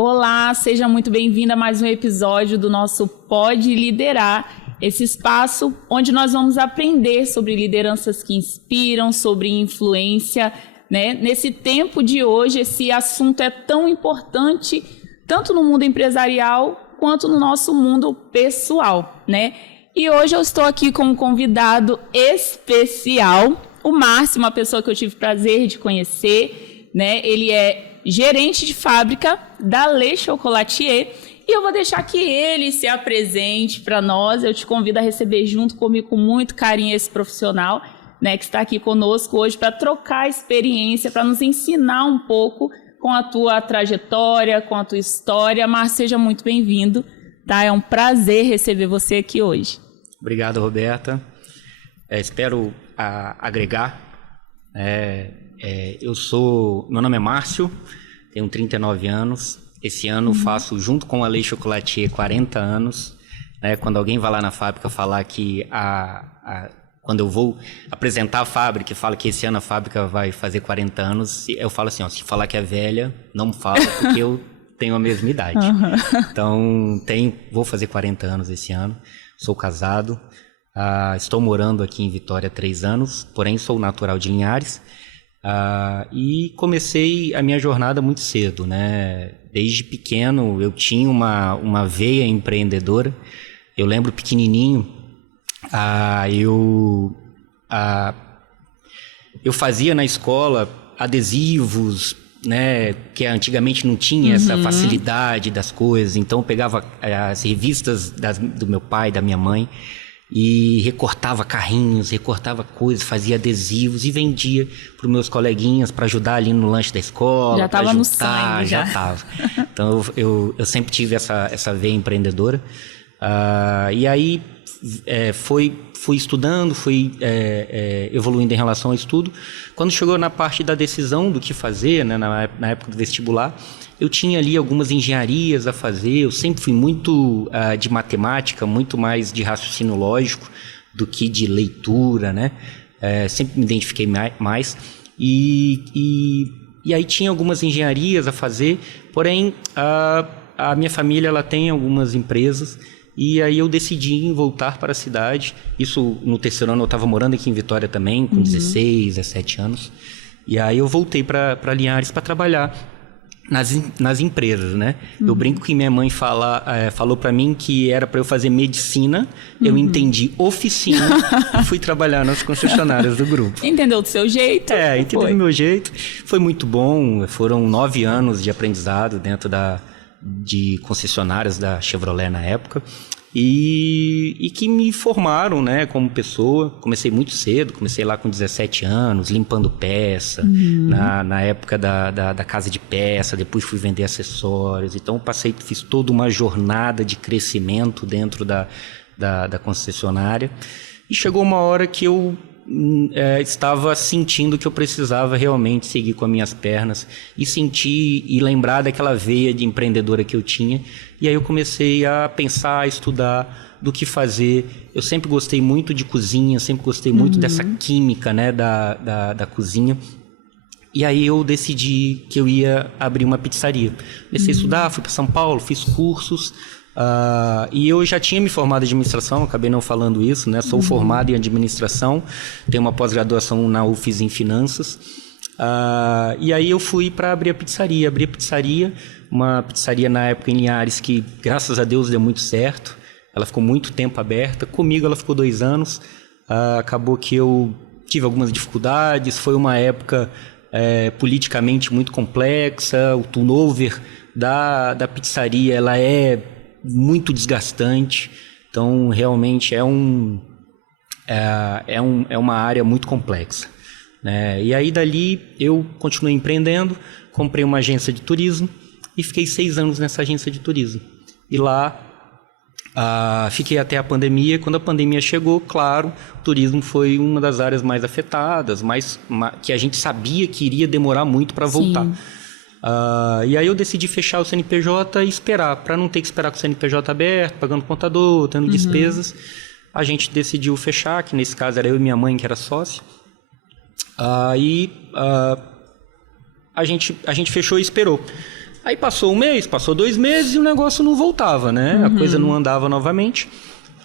Olá, seja muito bem-vindo a mais um episódio do nosso Pode Liderar, esse espaço onde nós vamos aprender sobre lideranças que inspiram, sobre influência, né? Nesse tempo de hoje, esse assunto é tão importante, tanto no mundo empresarial quanto no nosso mundo pessoal, né? E hoje eu estou aqui com um convidado especial, o Márcio, uma pessoa que eu tive prazer de conhecer, né? Ele é gerente de fábrica da Le Chocolatier, e eu vou deixar que ele se apresente para nós. Eu te convido a receber junto comigo com muito carinho esse profissional, né, que está aqui conosco hoje para trocar experiência, para nos ensinar um pouco com a tua trajetória, com a tua história. Mas seja muito bem-vindo, tá? É um prazer receber você aqui hoje. Obrigado, Roberta. Espero agregar. Meu nome é Márcio, tenho 39 anos. Esse ano faço, junto com a Le Chocolatier, 40 anos. Quando alguém vai lá na fábrica falar que quando eu vou apresentar a fábrica e fala que esse ano a fábrica vai fazer 40 anos, eu falo assim, se falar que é velha, não fala, porque eu tenho a mesma idade. Então, vou fazer 40 anos esse ano, sou casado, estou morando aqui em Vitória há 3 anos, porém sou natural de Linhares. E comecei a minha jornada muito cedo, né? Desde pequeno eu tinha uma veia empreendedora. Eu lembro pequenininho, eu fazia na escola adesivos, né? Que antigamente não tinha essa facilidade das coisas. Então eu pegava as revistas do meu pai, da minha mãe, e recortava carrinhos, recortava coisas, fazia adesivos e vendia para os meus coleguinhas para ajudar ali no lanche da escola. Já estava no sangue, já estava. Então eu sempre tive essa veia empreendedora. E aí fui estudando, fui evoluindo em relação ao estudo. Quando chegou na parte da decisão do que fazer, né, na época do vestibular, eu tinha ali algumas engenharias a fazer. Eu sempre fui muito de matemática, muito mais de raciocínio lógico do que de leitura, né? Sempre me identifiquei mais. E aí tinha algumas engenharias a fazer, porém a minha família ela tem algumas empresas. E aí eu decidi voltar para a cidade. Isso no terceiro ano, eu estava morando aqui em Vitória também, com 16, 17 anos. E aí eu voltei para Linhares para trabalhar nas empresas, né? Eu brinco que minha mãe falou para mim que era para eu fazer medicina. Eu entendi oficina e fui trabalhar nas concessionárias do grupo. Entendeu do seu jeito? Entendeu do meu jeito. Foi muito bom. Foram 9 anos de aprendizado dentro de concessionárias da Chevrolet na época, e que me formaram, né, como pessoa. Comecei muito cedo, comecei lá com 17 anos, limpando peça, na época da casa de peça, depois fui vender acessórios. Então fiz toda uma jornada de crescimento dentro da concessionária, e chegou uma hora que eu estava sentindo que eu precisava realmente seguir com as minhas pernas e sentir e lembrar daquela veia de empreendedora que eu tinha. E aí eu comecei a pensar, a estudar do que fazer. Eu sempre gostei muito de cozinha, sempre gostei muito dessa química, né, da cozinha. E aí eu decidi que eu ia abrir uma pizzaria. Comecei a estudar, fui para São Paulo, fiz cursos. E eu já tinha me formado em administração, acabei não falando isso, né? Sou formado em administração, tenho uma pós-graduação na UFES em finanças. E aí eu fui para abrir a pizzaria. Abri a pizzaria, uma pizzaria na época em Linhares que, graças a Deus, deu muito certo. Ela ficou muito tempo aberta. Comigo ela ficou 2 anos. Acabou que eu tive algumas dificuldades. Foi uma época politicamente muito complexa. O turnover da pizzaria ela é muito desgastante. Então, realmente é uma área muito complexa, né? E aí, dali, eu continuei empreendendo, comprei uma agência de turismo e fiquei 6 anos nessa agência de turismo. E lá, fiquei até a pandemia. Quando a pandemia chegou, claro, o turismo foi uma das áreas mais afetadas, que a gente sabia que iria demorar muito para voltar. E aí eu decidi fechar o CNPJ e esperar, para não ter que esperar com o CNPJ aberto, pagando contador, tendo despesas. A gente decidiu fechar, que nesse caso era eu e minha mãe que era sócio. A gente fechou e esperou. Aí passou um mês, passou 2 meses e o negócio não voltava, né? A coisa não andava novamente.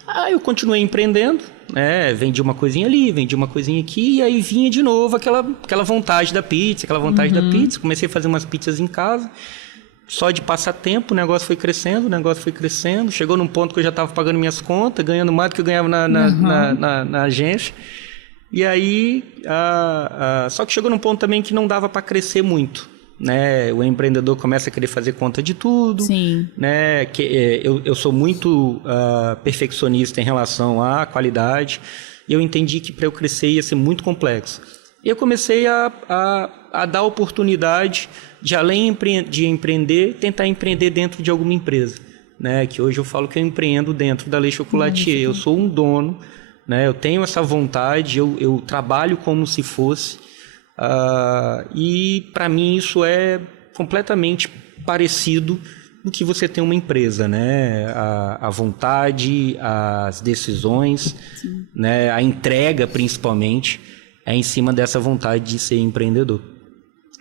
Aí eu continuei empreendendo, né? Vendi uma coisinha ali, vendi uma coisinha aqui, e aí vinha de novo aquela vontade da pizza, Comecei a fazer umas pizzas em casa. Só de passar tempo, o negócio foi crescendo. Chegou num ponto que eu já estava pagando minhas contas, ganhando mais do que eu ganhava na agência. E aí, só que chegou num ponto também que não dava para crescer muito. Né? O empreendedor começa a querer fazer conta de tudo. Sim. Né? Eu sou muito perfeccionista em relação à qualidade. E eu entendi que para eu crescer ia ser muito complexo. E eu comecei a dar oportunidade de, além de empreender, tentar empreender dentro de alguma empresa. Né? Que hoje eu falo que eu empreendo dentro da Le Chocolatier. Eu sou um dono, né? Eu tenho essa vontade, eu trabalho como se fosse. E para mim isso é completamente parecido do que você tem uma empresa, né? A vontade, as decisões, né? A entrega principalmente é em cima dessa vontade de ser empreendedor.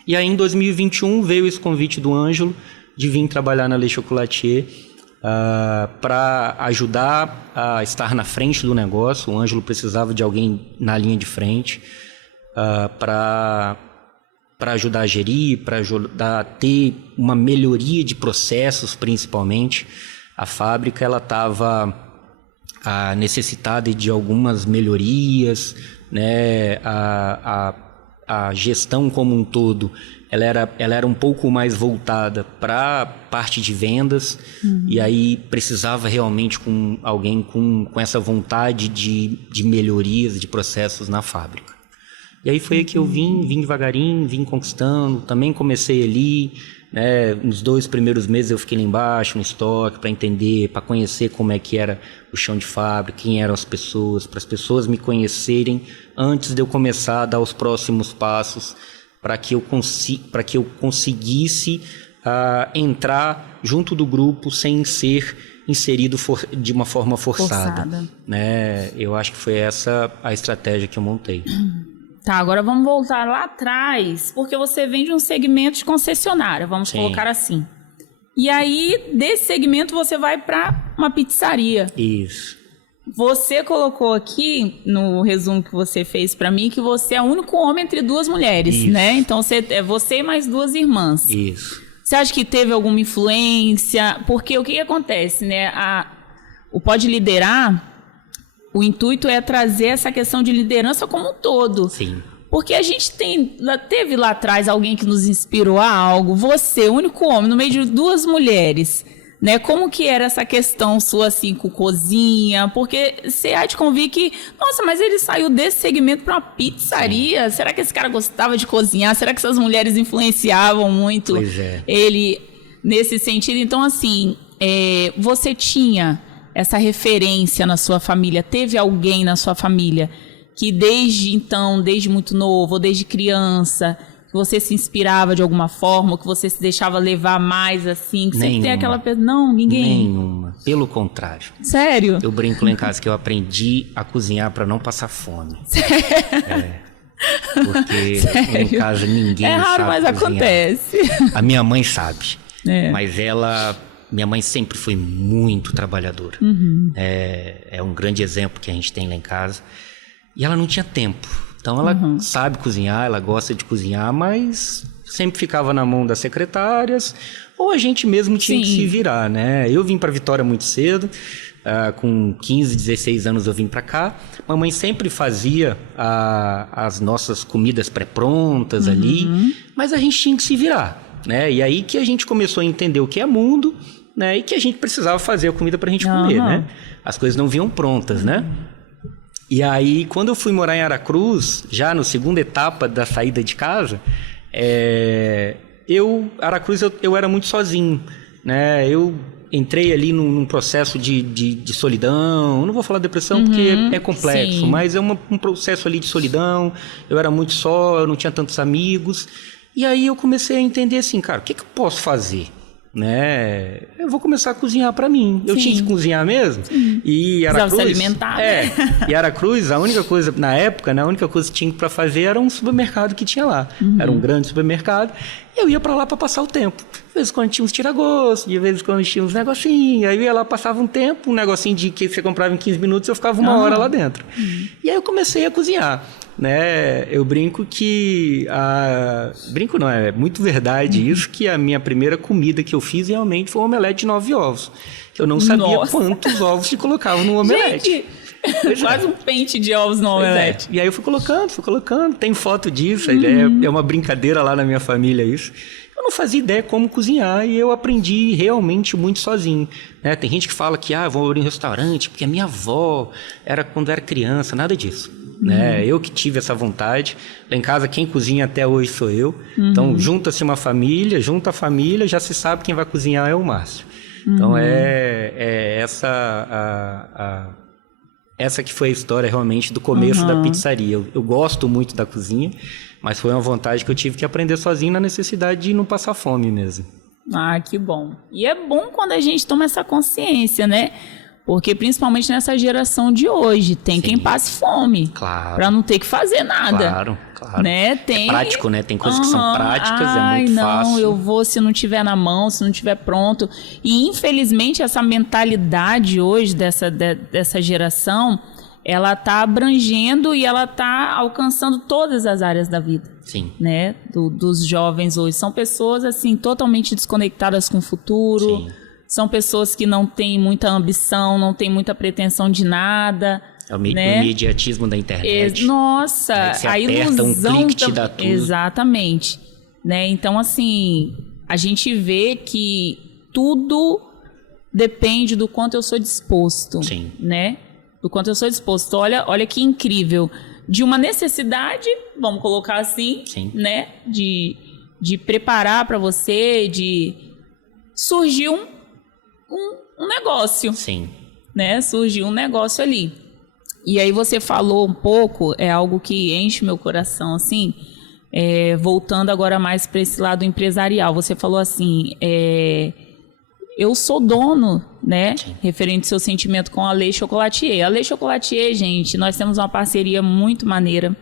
E aí em 2021 veio esse convite do Ângelo de vir trabalhar na Le Chocolatier para ajudar a estar na frente do negócio. O Ângelo precisava de alguém na linha de frente para ajudar a gerir, para ajudar a ter uma melhoria de processos, principalmente. A fábrica ela estava necessitada de algumas melhorias, né? A gestão como um todo, ela era um pouco mais voltada para a parte de vendas, e aí precisava realmente com alguém com essa vontade de melhorias de processos na fábrica. E aí foi aí que eu vim devagarinho, vim conquistando, também comecei ali, né? Nos 2 primeiros meses eu fiquei lá embaixo no estoque para entender, para conhecer como é que era o chão de fábrica, quem eram as pessoas, para as pessoas me conhecerem antes de eu começar a dar os próximos passos para que eu conseguisse entrar junto do grupo sem ser inserido de uma forma forçada. Né? Eu acho que foi essa a estratégia que eu montei. Tá, agora vamos voltar lá atrás, porque você vem de um segmento de concessionária, vamos colocar assim. E aí, desse segmento, você vai para uma pizzaria. Isso. Você colocou aqui, no resumo que você fez para mim, que você é o único homem entre 2 mulheres, Isso. né? Então, é você e mais 2 irmãs. Isso. Você acha que teve alguma influência? Porque o que acontece, né? O Pode Liderar... O intuito é trazer essa questão de liderança como um todo. Sim. Porque a gente teve lá atrás alguém que nos inspirou a algo. Você, o único homem, no meio de 2 mulheres, né? Como que era essa questão sua, assim, com cozinha? Porque você há de convir que, nossa, mas ele saiu desse segmento para uma pizzaria. Sim. Será que esse cara gostava de cozinhar? Será que essas mulheres influenciavam muito ele nesse sentido? Então, assim, você tinha essa referência na sua família? Teve alguém na sua família que desde muito novo, ou desde criança, que você se inspirava de alguma forma, ou que você se deixava levar mais assim? Que sempre tem aquela... Não, ninguém? Nenhuma. Pelo contrário. Sério? Eu brinco lá em casa que eu aprendi a cozinhar para não passar fome. Sério? Porque em casa ninguém sabe. É raro, mas cozinhar. Acontece. A minha mãe sabe. Mas minha mãe sempre foi muito trabalhadora. É um grande exemplo que a gente tem lá em casa. E ela não tinha tempo. Então ela sabe cozinhar, ela gosta de cozinhar, mas sempre ficava na mão das secretárias, ou a gente mesmo tinha que se virar, né? Eu vim para Vitória muito cedo, com 15, 16 anos eu vim para cá. Mamãe sempre fazia as nossas comidas pré-prontas ali, mas a gente tinha que se virar, né? E aí que a gente começou a entender o que é mundo, né? E que a gente precisava fazer a comida pra gente comer, né? As coisas não vinham prontas, né? E aí, quando eu fui morar em Aracruz, já na segunda etapa da saída de casa, Aracruz eu era muito sozinho, né? Eu entrei ali num processo de solidão. Eu não vou falar depressão porque é complexo, mas é um processo ali de solidão. Eu era muito só, eu não tinha tantos amigos. E aí eu comecei a entender assim, cara, o que eu posso fazer? né? Eu vou começar a cozinhar para mim. Eu Sim. tinha que cozinhar mesmo. Sim. E Aracruz, precisava se alimentar, né? E Aracruz, a única coisa, na época, né, a única coisa que tinha para fazer era um supermercado que tinha lá. Era um grande supermercado. Eu ia para lá para passar o tempo. De vez em quando tinha uns tira-gosto, de vez em quando tinha uns negocinhos. Aí eu ia lá, passava um tempo, um negocinho de que você comprava em 15 minutos, eu ficava uma hora lá dentro. E aí eu comecei a cozinhar. Né? Eu brinco que... Brinco não, é muito verdade isso, que a minha primeira comida que eu fiz realmente foi um omelete de 9 ovos. Eu não sabia quantos ovos se colocavam no omelete. Gente, quase um pente de ovos no omelete. E aí eu fui colocando. Tem foto disso, é uma brincadeira lá na minha família isso. Eu não fazia ideia como cozinhar e eu aprendi realmente muito sozinho. Né? Tem gente que fala que vou abrir um restaurante porque a minha avó era quando era criança, nada disso. Né? Eu que tive essa vontade. Lá em casa quem cozinha até hoje sou eu. Então junta-se uma família, junta a família, já se sabe quem vai cozinhar é o Márcio. Então essa que foi a história realmente do começo da pizzaria. Eu gosto muito da cozinha, mas foi uma vontade que eu tive que aprender sozinho na necessidade de não passar fome mesmo. Ah, que bom. E é bom quando a gente toma essa consciência, né? Porque principalmente nessa geração de hoje, tem quem passe fome. Claro. Pra não ter que fazer nada. Claro. Né? Tem... É prático, né? Tem coisas que são práticas, é muito fácil. Eu vou se não tiver na mão, se não tiver pronto. E infelizmente essa mentalidade hoje dessa geração, ela tá abrangendo e ela tá alcançando todas as áreas da vida. Sim. Né? Dos jovens hoje. São pessoas assim totalmente desconectadas com o futuro. Sim. São pessoas que não têm muita ambição, não têm muita pretensão de nada. É o imediatismo da internet. Nossa, você a aperta ilusão... um clique te dá tudo. Exatamente. Né? Então, assim, a gente vê que tudo depende do quanto eu sou disposto. Sim. Né? Do quanto eu sou disposto. Olha que incrível. De uma necessidade, vamos colocar assim, Sim. Né? De preparar para você, de... Surgiu um negócio. Sim. Né? Surgiu um negócio ali. E aí você falou um pouco, é algo que enche meu coração, assim, voltando agora mais para esse lado empresarial. Você falou assim, eu sou dono, né? Sim. Referente ao seu sentimento com a Lei Chocolatier. A Lei Chocolatier, gente, nós temos uma parceria muito maneira.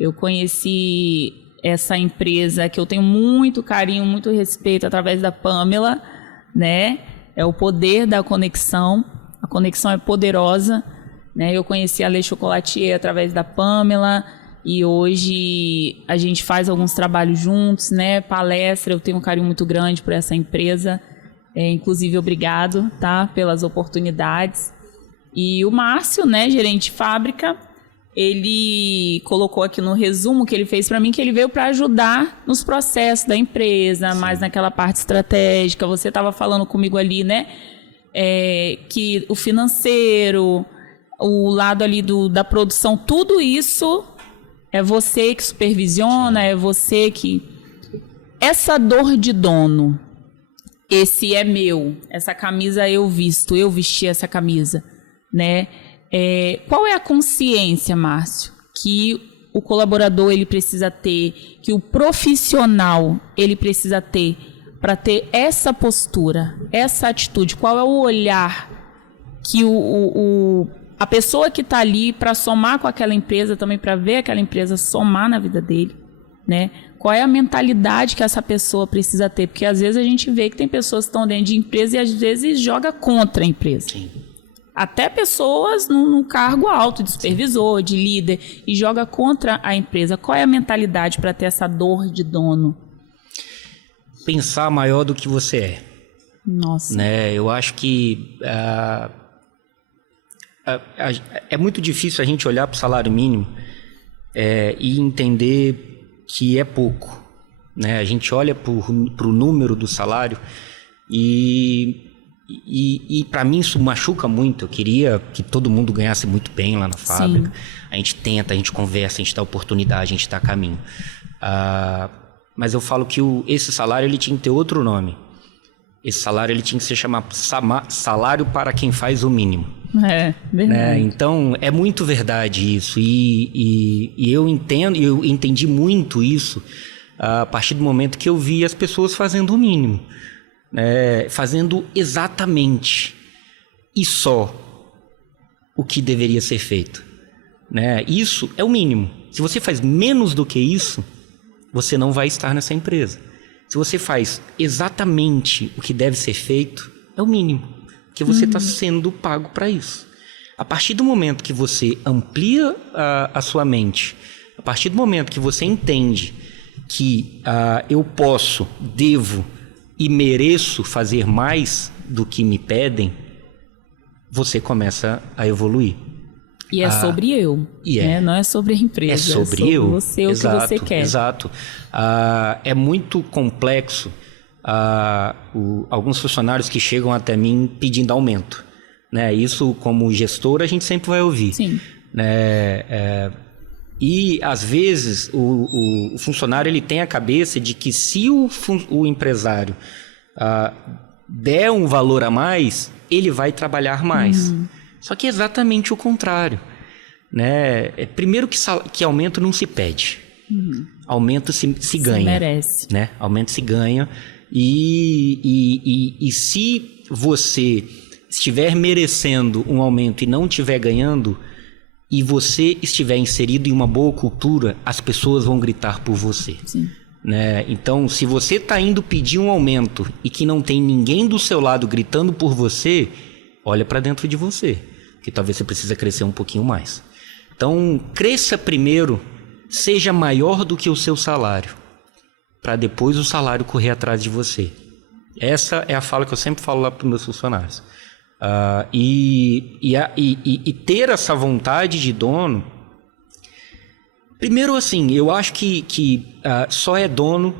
Eu conheci essa empresa que eu tenho muito carinho, muito respeito através da Pamela, né? É o poder da conexão. A conexão é poderosa, né? Eu conheci a Lei Chocolatier através da Pamela e hoje a gente faz alguns trabalhos juntos, né? Palestra, eu tenho um carinho muito grande por essa empresa. Inclusive, obrigado, tá? Pelas oportunidades. E o Márcio, né? Gerente de fábrica, ele colocou aqui no resumo que ele fez para mim que ele veio para ajudar nos processos da empresa, Sim. mais naquela parte estratégica. Você estava falando comigo ali, né? Que o financeiro, o lado ali da produção, tudo isso é você que supervisiona, Sim. é você que... Essa dor de dono, esse é meu, essa camisa eu vesti essa camisa, né? Qual é a consciência, Márcio, que o colaborador ele precisa ter, que o profissional ele precisa ter para ter essa postura, essa atitude? Qual é o olhar que a pessoa que está ali para somar com aquela empresa, também para ver aquela empresa somar na vida dele, né? Qual é a mentalidade que essa pessoa precisa ter? Porque às vezes a gente vê que tem pessoas que estão dentro de empresa e às vezes joga contra a empresa. Sim. Até pessoas no cargo alto, de supervisor, de líder, e joga contra a empresa. Qual é a mentalidade para ter essa dor de dono? Pensar maior do que você é. Nossa. Né? Eu acho que é muito difícil a gente olhar para o salário mínimo e entender que é pouco. Né? A gente olha para o número do salário e para mim isso machuca muito. Eu queria que todo mundo ganhasse muito bem lá na fábrica. Sim. A gente tenta, a gente conversa, a gente dá oportunidade, a gente dá caminho. Mas eu falo que esse salário ele tinha que ter outro nome. Esse salário ele tinha que ser chamado salário para quem faz o mínimo. Verdade. Então é muito verdade isso. E eu entendi muito isso a partir do momento que eu vi as pessoas fazendo o mínimo. fazendo exatamente e só o que deveria ser feito. Né? Isso é o mínimo. Se você faz menos do que isso, você não vai estar nessa empresa. Se você faz exatamente o que deve ser feito, é o mínimo, porque você está sendo pago para isso. A partir do momento que você amplia a sua mente, a partir do momento que você entende que eu posso, devo e mereço fazer mais do que me pedem, você começa a evoluir. E é sobre eu, né? Não é sobre a empresa. É sobre eu. Você, exato, o que você quer. Exato. É muito complexo. Alguns funcionários que chegam até mim pedindo aumento. Né? Isso, como gestor, a gente sempre vai ouvir. Sim. Né? E, às vezes, o funcionário ele tem a cabeça de que se o empresário der um valor a mais, ele vai trabalhar mais. Só que é exatamente o contrário. Né? Primeiro que aumento não se pede. Aumento se ganha. Se merece. Né? Aumento se ganha. E se você estiver merecendo um aumento e não estiver ganhando, e você estiver inserido em uma boa cultura, as pessoas vão gritar por você. Sim. Né? Então, se você está indo pedir um aumento e que não tem ninguém do seu lado gritando por você, olha para dentro de você, que talvez você precisa crescer um pouquinho mais. Então, cresça primeiro, seja maior do que o seu salário, para depois o salário correr atrás de você. Essa é a fala que eu sempre falo lá para os meus funcionários. E ter essa vontade de dono, primeiro assim, eu acho que só é dono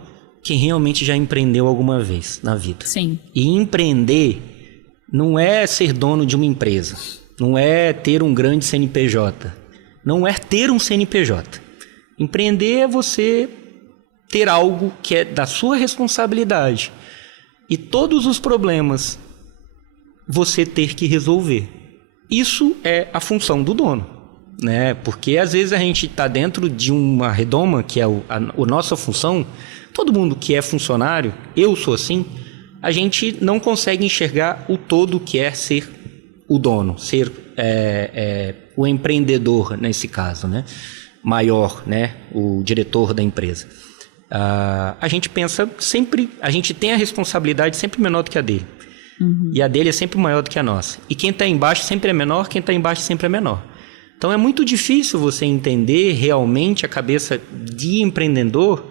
quem realmente já empreendeu alguma vez na vida. Sim. E empreender não é ser dono de uma empresa, não é ter um grande CNPJ, não é ter um CNPJ. Empreender é você ter algo que é da sua responsabilidade e todos os problemas você ter que resolver. Isso é a função do dono, né? Porque às vezes a gente está dentro de uma redoma, que é a nossa função. Todo mundo que é funcionário, eu sou assim, a gente não consegue enxergar o todo que é ser o dono, ser o empreendedor nesse caso, né? Maior, né? O diretor da empresa. A gente pensa sempre, a gente tem a responsabilidade sempre menor do que a dele. E a dele é sempre maior do que a nossa. E quem está embaixo sempre é menor, quem está embaixo sempre é menor. Então é muito difícil você entender realmente a cabeça de empreendedor,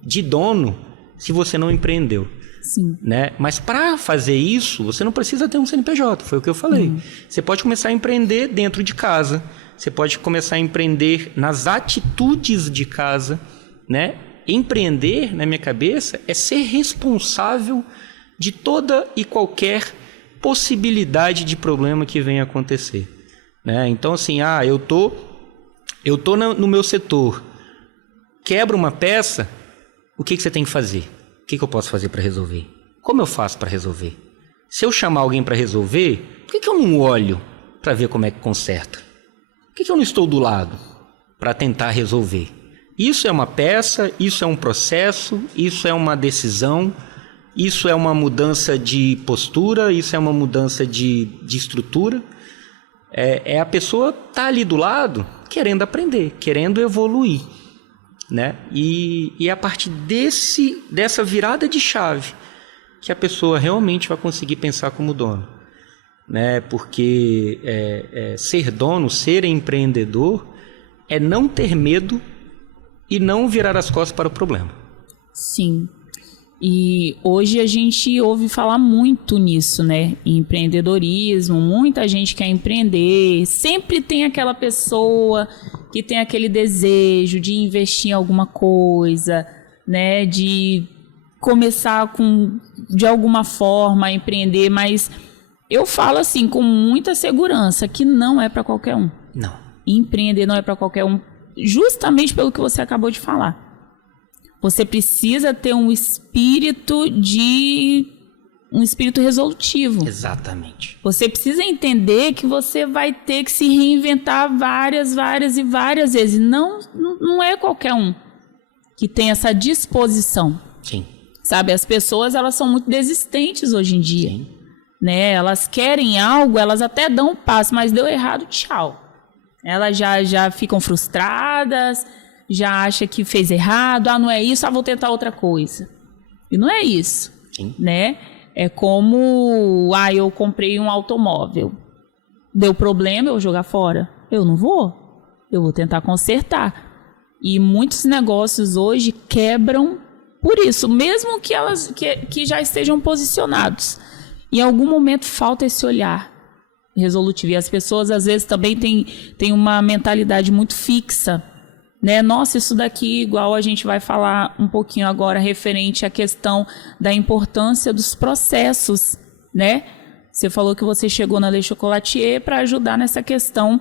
de dono, se você não empreendeu. Sim. Né? Mas para fazer isso, você não precisa ter um CNPJ, foi o que eu falei. Você pode começar a empreender dentro de casa, você pode começar a empreender nas atitudes de casa. Né? Empreender, na minha cabeça, é ser responsável de toda e qualquer possibilidade de problema que venha acontecer. Né? Então, assim, eu tô no meu setor, quebra uma peça, o que você tem que fazer? O que eu posso fazer para resolver? Como eu faço para resolver? Se eu chamar alguém para resolver, por que eu não olho para ver como é que conserta? Por que eu não estou do lado para tentar resolver? Isso é uma peça, isso é um processo, isso é uma decisão, isso é uma mudança de postura, isso é uma mudança de estrutura. É a pessoa estar ali do lado querendo aprender, querendo evoluir. Né? E a partir dessa virada de chave que a pessoa realmente vai conseguir pensar como dono. Né? Porque ser dono, ser empreendedor, é não ter medo e não virar as costas para o problema. Sim. E hoje a gente ouve falar muito nisso, né? Em empreendedorismo, muita gente quer empreender, sempre tem aquela pessoa que tem aquele desejo de investir em alguma coisa, né? De começar de alguma forma a empreender, mas eu falo assim com muita segurança que não é para qualquer um. Não. Empreender não é para qualquer um, justamente pelo que você acabou de falar. Você precisa ter um espírito resolutivo. Exatamente. Você precisa entender que você vai ter que se reinventar várias vezes. Não é qualquer um que tem essa disposição. Sim. Sabe, as pessoas, elas são muito desistentes hoje em dia. Sim. Né? Elas querem algo, elas até dão um passo, mas deu errado, tchau. Elas já ficam frustradas, já acham que fez errado, não é isso, vou tentar outra coisa. E não é isso, Sim. né? É como, eu comprei um automóvel, deu problema, eu vou jogar fora? Eu não vou, eu vou tentar consertar. E muitos negócios hoje quebram por isso, mesmo que já estejam posicionados. Em algum momento falta esse olhar resolutivo. E as pessoas, às vezes, também têm uma mentalidade muito fixa, né? Nossa, isso daqui, igual a gente vai falar um pouquinho agora, referente à questão da importância dos processos, né? Você falou que você chegou na Le Chocolatier para ajudar nessa questão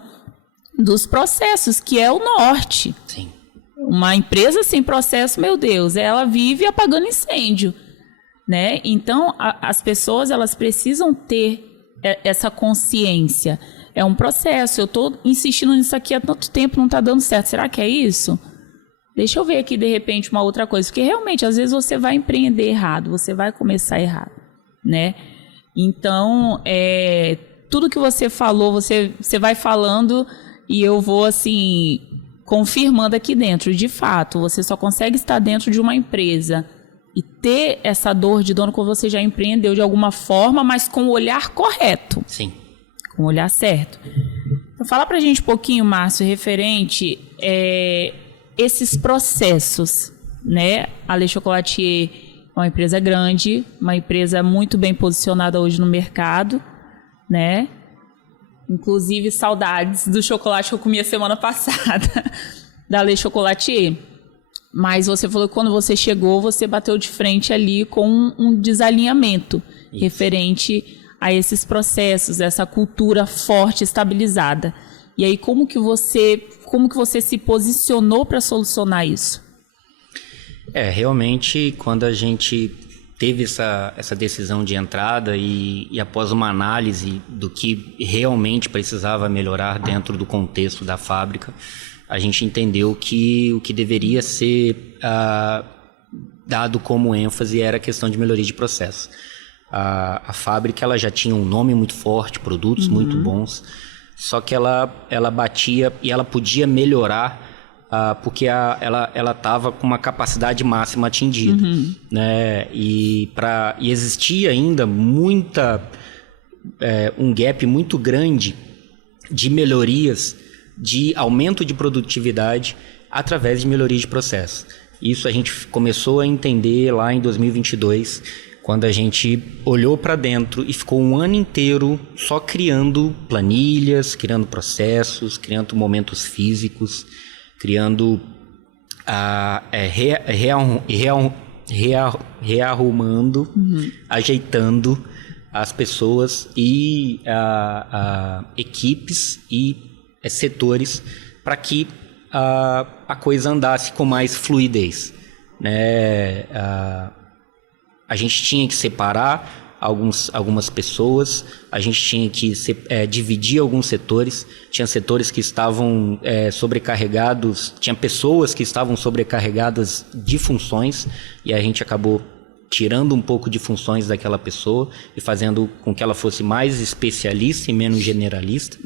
dos processos, que é o norte. Sim. Uma empresa sem processo, meu Deus, ela vive apagando incêndio. Né? Então, as pessoas, elas precisam ter essa consciência. É um processo. Eu estou insistindo nisso aqui há tanto tempo, não está dando certo. Será que é isso? Deixa eu ver aqui, de repente, uma outra coisa. Porque, realmente, às vezes você vai empreender errado, você vai começar errado. Né? Então, tudo que você falou, você vai falando e eu vou, assim, confirmando aqui dentro. De fato, você só consegue estar dentro de uma empresa e ter essa dor de dono quando você já empreendeu de alguma forma, mas com o olhar correto. Sim. Com o olhar certo. Então, fala pra gente um pouquinho, Márcio, referente esses processos, né? A Le Chocolatier é uma empresa grande, uma empresa muito bem posicionada hoje no mercado, né? Inclusive, saudades do chocolate que eu comi a semana passada, da Le Chocolatier. Mas você falou que quando você chegou, você bateu de frente ali com um desalinhamento referente a esses processos, essa cultura forte, estabilizada. E aí, como que você se posicionou para solucionar isso? Realmente, quando a gente teve essa decisão de entrada e após uma análise do que realmente precisava melhorar dentro do contexto da fábrica, a gente entendeu que o que deveria ser dado como ênfase era a questão de melhoria de processo. A fábrica, ela já tinha um nome muito forte, produtos muito bons, só que ela batia e ela podia melhorar porque ela estava com uma capacidade máxima atingida. Né? E existia ainda um gap muito grande de melhorias, de aumento de produtividade através de melhoria de processo. Isso a gente começou a entender lá em 2022, quando a gente olhou para dentro e ficou um ano inteiro só criando planilhas, criando processos, criando momentos físicos, criando, rearrumando, ajeitando as pessoas e equipes e setores para que a coisa andasse com mais fluidez, né? A gente tinha que separar algumas pessoas, a gente tinha que dividir alguns setores. Tinha setores que estavam sobrecarregados, tinha pessoas que estavam sobrecarregadas de funções, e a gente acabou tirando um pouco de funções daquela pessoa e fazendo com que ela fosse mais especialista e menos generalista.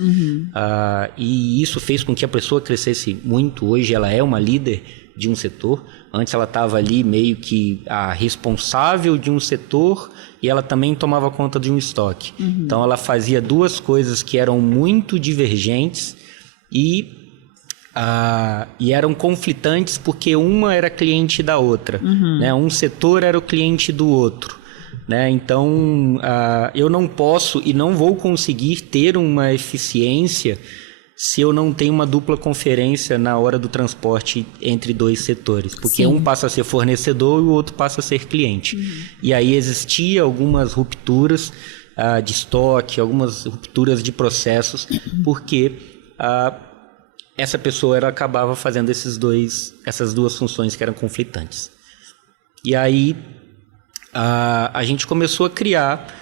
E isso fez com que a pessoa crescesse muito. Hoje ela é uma líder de um setor. Antes ela estava ali meio que a responsável de um setor e ela também tomava conta de um estoque. Então ela fazia duas coisas que eram muito divergentes e eram conflitantes porque uma era cliente da outra, né? Um setor era o cliente do outro, né? Então eu não posso e não vou conseguir ter uma eficiência se eu não tenho uma dupla conferência na hora do transporte entre dois setores, porque Sim. Um passa a ser fornecedor e o outro passa a ser cliente. E aí existia algumas rupturas de estoque, algumas rupturas de processos, porque essa pessoa acabava fazendo essas duas funções que eram conflitantes. E aí a gente começou a criar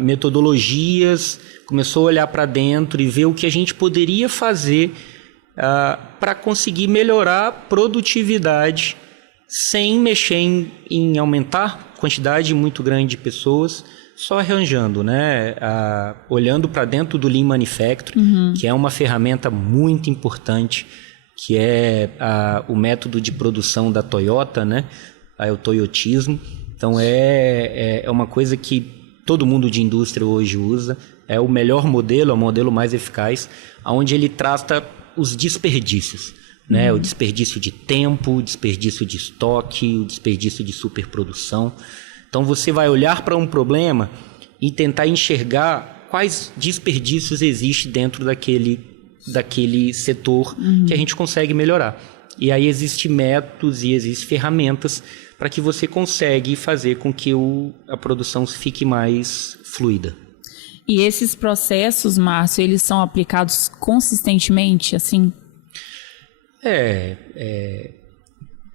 metodologias, começou a olhar para dentro e ver o que a gente poderia fazer para conseguir melhorar a produtividade sem mexer em aumentar quantidade muito grande de pessoas, só arranjando, né? Olhando para dentro do Lean Manufacturing, que é uma ferramenta muito importante, que é o método de produção da Toyota, né? É o toyotismo. Então é uma coisa que todo mundo de indústria hoje usa. É o melhor modelo, é o modelo mais eficaz, onde ele trata os desperdícios. Né? O desperdício de tempo, o desperdício de estoque, o desperdício de superprodução. Então você vai olhar para um problema e tentar enxergar quais desperdícios existem dentro daquele setor que a gente consegue melhorar. E aí existem métodos e existem ferramentas para que você consiga fazer com que a produção fique mais fluida. E esses processos, Márcio, eles são aplicados consistentemente, assim?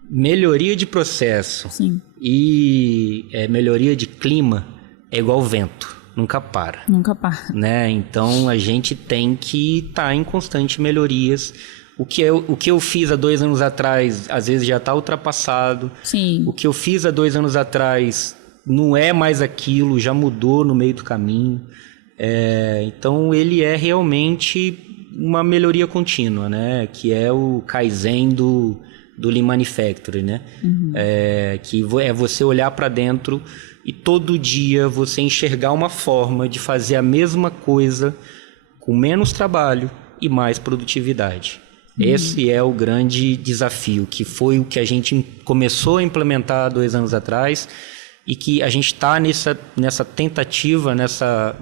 Melhoria de processo. Sim. E melhoria de clima é igual vento, nunca para. Nunca para. Né? Então a gente tem que estar em constante melhorias. O que eu fiz há 2 anos atrás, às vezes já está ultrapassado. Sim. O que eu fiz há 2 anos atrás não é mais aquilo, já mudou no meio do caminho. Então ele é realmente uma melhoria contínua, né? Que é o Kaizen do Lean Manufacturing, né? Que é você olhar para dentro e todo dia você enxergar uma forma de fazer a mesma coisa com menos trabalho e mais produtividade. Esse é o grande desafio, que foi o que a gente começou a implementar 2 anos atrás e que a gente está nessa tentativa, nessa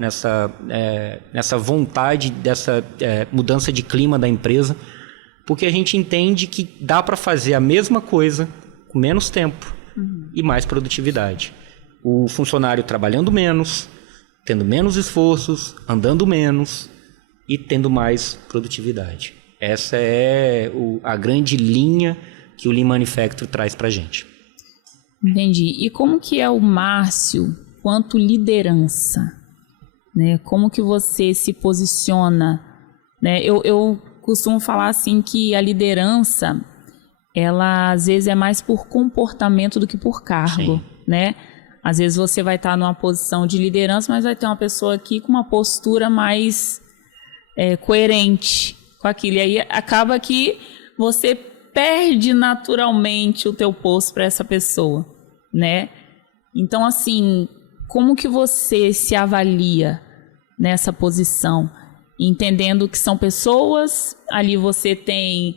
vontade dessa mudança de clima da empresa, porque a gente entende que dá para fazer a mesma coisa com menos tempo e mais produtividade. O funcionário trabalhando menos, tendo menos esforços, andando menos e tendo mais produtividade. Essa é a grande linha que o Lean Manufacturing traz para a gente. Entendi. E como que é o Márcio quanto liderança? Né? Como que você se posiciona? Né? Eu costumo falar assim que a liderança, ela às vezes é mais por comportamento do que por cargo. Sim. Né? Às vezes você vai estar numa posição de liderança, mas vai ter uma pessoa aqui com uma postura mais coerente com aquilo. E aí acaba que você perde naturalmente o teu posto para essa pessoa, né? Então, assim, como que você se avalia nessa posição? Entendendo que são pessoas, ali você tem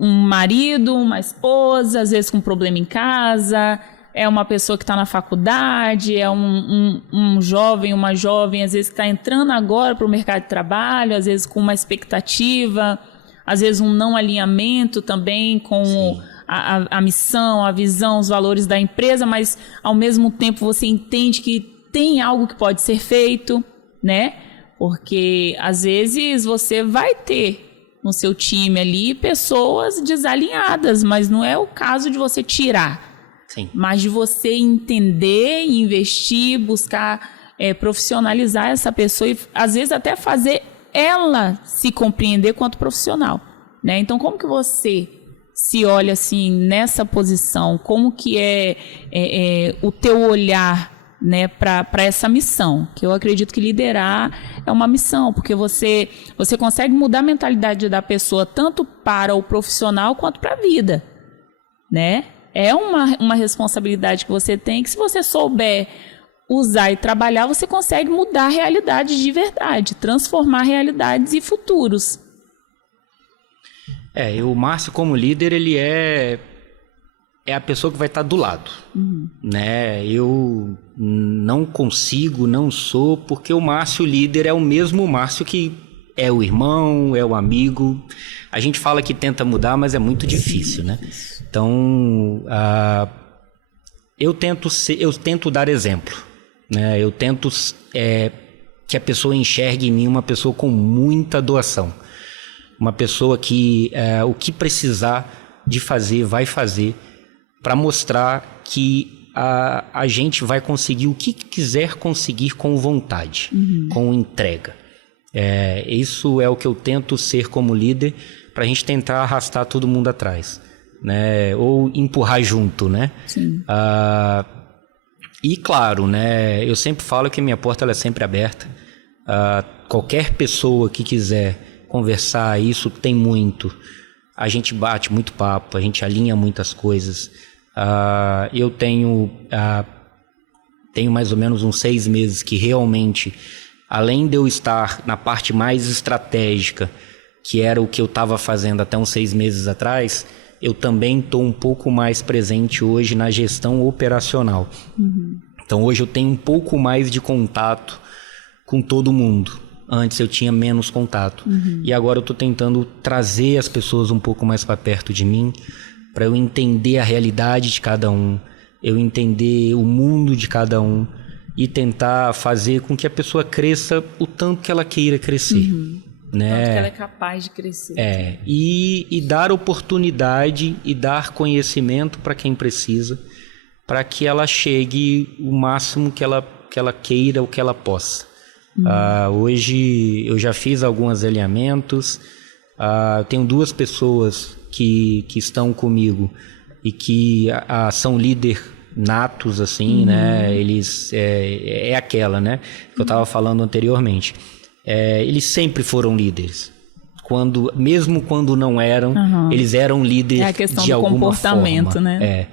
um marido, uma esposa, às vezes com problema em casa, é uma pessoa que está na faculdade, é um jovem, uma jovem, às vezes que está entrando agora para o mercado de trabalho, às vezes com uma expectativa, às vezes um não alinhamento também com a missão, a visão, os valores da empresa, mas ao mesmo tempo você entende que tem algo que pode ser feito, né? Porque às vezes você vai ter no seu time ali pessoas desalinhadas, mas não é o caso de você tirar. Sim. Mas de você entender, investir, buscar profissionalizar essa pessoa e às vezes até fazer ela se compreender quanto profissional, né? Então, como que você se olha assim nessa posição? Como que é o teu olhar, né, para essa missão? Que eu acredito que liderar é uma missão, porque você consegue mudar a mentalidade da pessoa tanto para o profissional quanto para a vida, né? É uma responsabilidade que você tem, que se você souber usar e trabalhar, você consegue mudar a realidade de verdade, transformar realidades e futuros. O Márcio, como líder, ele é a pessoa que vai estar do lado. Né? Eu não consigo, não sou, porque o Márcio líder é o mesmo Márcio que é o irmão, é o amigo. A gente fala que tenta mudar, mas é muito difícil, né? Então, eu tento dar exemplo, né? Eu tento que a pessoa enxergue em mim uma pessoa com muita doação. Uma pessoa que o que precisar de fazer, vai fazer, para mostrar que a gente vai conseguir o que quiser conseguir com vontade, com entrega. Isso é o que eu tento ser como líder, para a gente tentar arrastar todo mundo atrás. né? Ou empurrar junto, né? Sim. E claro, né? Eu sempre falo que minha porta ela é sempre aberta. Qualquer pessoa que quiser conversar, isso tem muito. A gente bate muito papo, a gente alinha muitas coisas. Eu tenho mais ou menos uns 6 meses que realmente, além de eu estar na parte mais estratégica, que era o que eu estava fazendo até uns 6 meses atrás, eu também estou um pouco mais presente hoje na gestão operacional. Então hoje eu tenho um pouco mais de contato com todo mundo. Antes eu tinha menos contato. E agora eu estou tentando trazer as pessoas um pouco mais para perto de mim, para eu entender a realidade de cada um, eu entender o mundo de cada um e tentar fazer com que a pessoa cresça o tanto que ela queira crescer. Né? Tanto que ela é capaz de crescer. E dar oportunidade e dar conhecimento para quem precisa, para que ela chegue o máximo que ela queira, o que ela possa. Hoje eu já fiz alguns alinhamentos, eu tenho 2 pessoas que estão comigo e que são líder natos, assim, né? Eles aquela, né? Que eu estava falando anteriormente. Eles sempre foram líderes. Mesmo quando não eram, eles eram líderes a questão de do alguma comportamento, forma. né?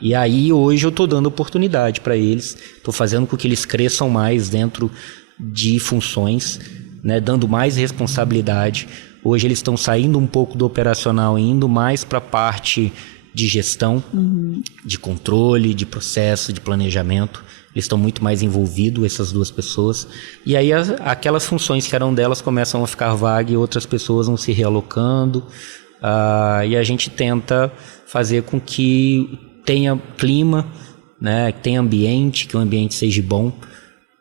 E aí hoje eu estou dando oportunidade para eles, estou fazendo com que eles cresçam mais dentro de funções, né? Dando mais responsabilidade. Hoje eles estão saindo um pouco do operacional e indo mais para a parte de gestão, de controle, de processo, de planejamento. Eles estão muito mais envolvidos, essas 2 pessoas. E aí aquelas funções que eram delas começam a ficar vagas e outras pessoas vão se realocando. E a gente tenta fazer com que tenha clima, né? Que tenha ambiente, que o ambiente seja bom.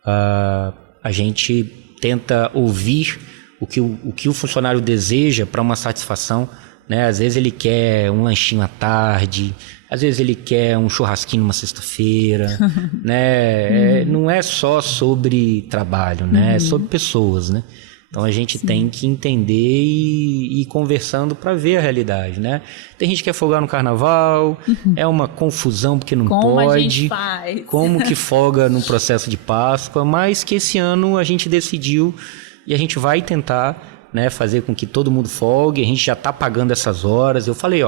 A gente tenta ouvir o que o funcionário deseja para uma satisfação, né? Às vezes ele quer um lanchinho à tarde, às vezes ele quer um churrasquinho numa sexta-feira, né? Não é só sobre trabalho, né? É sobre pessoas, né? Então a gente tem que entender e ir conversando para ver a realidade, né? Tem gente que quer folgar no carnaval, é uma confusão porque não Como pode. a gente faz? Como que folga no processo de Páscoa, mas que esse ano a gente decidiu e a gente vai tentar, né, fazer com que todo mundo folgue. A gente já está pagando essas horas. Eu falei,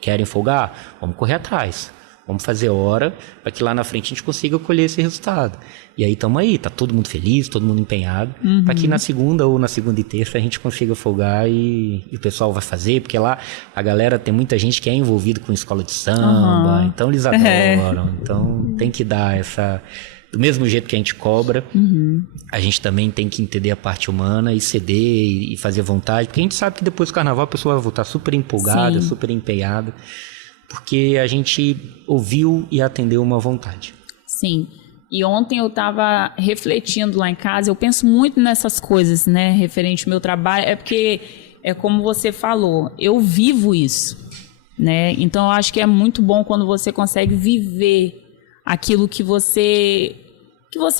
querem folgar? Vamos correr atrás. Vamos fazer hora para que lá na frente a gente consiga colher esse resultado. E aí estamos aí, tá todo mundo feliz, todo mundo empenhado, para que na segunda ou na segunda e terça a gente consiga folgar e o pessoal vai fazer, porque lá a galera tem muita gente que é envolvida com escola de samba, então eles adoram. Então tem que dar essa... Do mesmo jeito que a gente cobra, a gente também tem que entender a parte humana e ceder e fazer vontade, porque a gente sabe que depois do carnaval a pessoa vai voltar super empolgada, super empenhada, porque a gente ouviu e atendeu uma vontade. Sim. E ontem eu estava refletindo lá em casa, eu penso muito nessas coisas, né, referente ao meu trabalho, porque é como você falou, eu vivo isso, né? Então eu acho que é muito bom quando você consegue viver aquilo que você